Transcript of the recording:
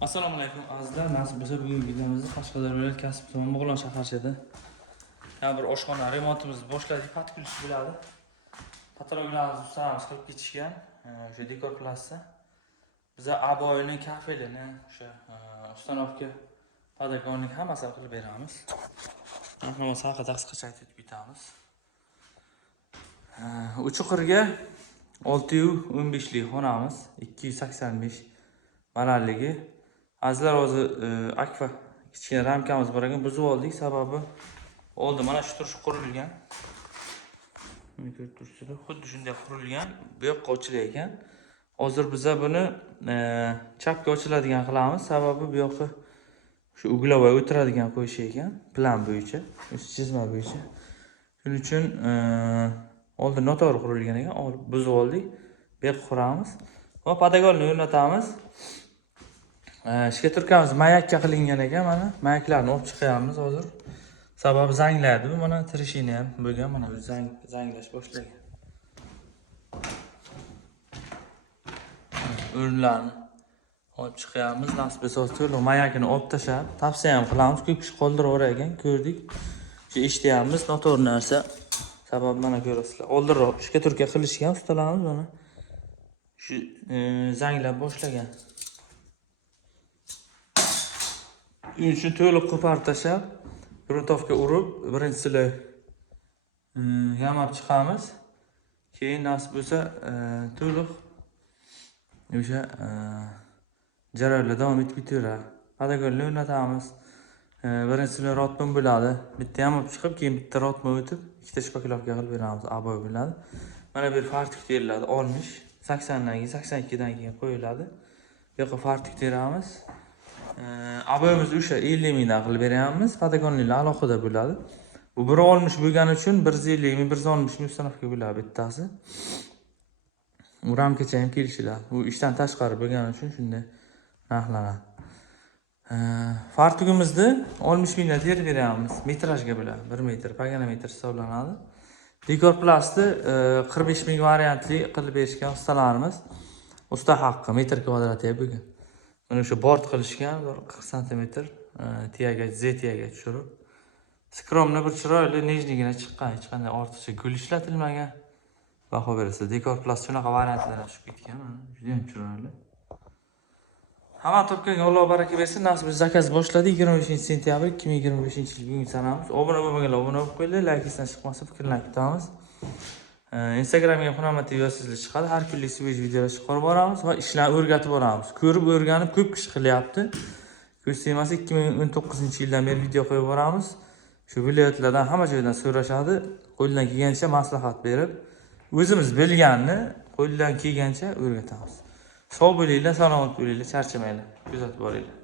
Assalomu alaykum azizlar. Nasib bo'lsa bugungi videomizda Qashqadaryo viloyat Kasb tumani Mo'g'ulon shaharchasida bir oshxona remontimizni boshladik. Pat kulish bo'ladi. Patologlarimizni ustaramiz qilib ketishgan. O'sha dekor plassi. Biza aboyini, kafelini, o'sha ustanovka, podagonning hammasini qilib beramiz. Narximiz haqida qisqacha aytib ketamiz. Uchuqirga 615 lik xonamiz, 285 balandligi. Azizlar hozir akfa kichkina ramkamiz bor ekan, buzib oldik. Sababi oldi mana shu turish qurilgan. Mana ko'rib turibsizlar, xuddi shunday qurilgan. Bu yoqqa ochilar ekan. Hozir biza buni chapga ochiladigan qilamiz. Sababi bu yoqqa shu uglovoy o'tiradigan qo'yish ekan, plan bo'yicha, o'sha chizma bo'yicha. Shuning uchun oldin noto'g'ri qurilgan ekan, olib buzib oldik. Bu yoqqa quramiz va podagonni o'rnatamiz. Shkaturkamiz mayakka qilingan ekan, mana mayaklarni olib chiqyapmiz hozir. Sababi zanglaydi bu, mana tirishini ham bo'lgan, mana zanglash boshlagan. O'rinlarni olib chiqyapmiz. Nasib bo'lsa to'liq mayakini olib tashlab, tavsiya ham qilamiz. Ko'p kishi qoldirib ekan, ko'rdik. Shu eshityapmiz, noto'g'ri narsa. Sababi mana ko'rasizlar. Oldinroq shkaturka qilishgan ustalarimiz mana shu zanglab boshlagan. Shuning uchun to'liq qo'parib tashlab, gruntovka urib, birinchisiga yamab chiqamiz. Keyin nasib bo'lsa to'liq o'sha jarayonlar davom etib ketaveradi. Podagonni o'rnatamiz. Birinchisiga rotman bo'ladi. Bitta yamab chiqib, keyin bitta rotman o'tib, ikkita shpakilovka qilib beramiz, aboy bo'ladi. Mana bu fartik teriladi, 60, 80 dan keyin, 82 dan keyin qo'yiladi. Bu yoqqa fartik teramiz. Aboyimizni o'sha 50 mingdan qilib beryapmiz. Podagonlar alohida bo'ladi. Bu 160 bo'lgani uchun 150 ming, 160 ming ustanovka bo'ladi bittasi. U ramkacha ham kelishiladi. Bu ishdan tashqari bo'lgani uchun shunday narxlanadi. Fartigimizni 60 mingdan terib beryapmiz. Metrajga bo'ladi. 1 metr, paganometr hisoblanadi. Dekor plasni 45 ming variantli qilib berishgan ustalarimiz. Usta haqqi metr kvadratga bo'lgan. Mana shu bort qilishgan 40 sm tiyaga, Z tiyaga tushirib. Skromni bir chiroyli nejnigina chiqqan, hech qanday ortiqcha gul ishlatilmagan. Baho berasiz. Dekor plastik shunaqa variantlar tushib ketgan, mana juda ham chiroyli. Hamma topganga Alloh baraka bersin. Nasib bo'lsa zakaz boshladik 25-sentyabr 2025-yil bugungi sanamiz. Obuna bo'lmaganlar obuna bo'lib qo'yinglar, like esdan chiqmasa fikrlarni kutamiz. Instagramga Xunomat TV yozsangizlar chiqadi. Har kunlik svej videolar chiqarib boramiz va ishlarni o'rgatib boramiz. Ko'rib o'rganib ko'p kishi qilyapti. Ko'rsangiz 2019-yildan beri video qo'yib boramiz. Shu viloyatlardan hamma joydan so'rashadi. Qo'ldan kelgancha maslahat berib, o'zimiz bilganni qo'ldan kelgancha o'rgatamiz. Sog' bo'linglar, salomat bo'linglar, charchamanglar. Kuzatib boringlar.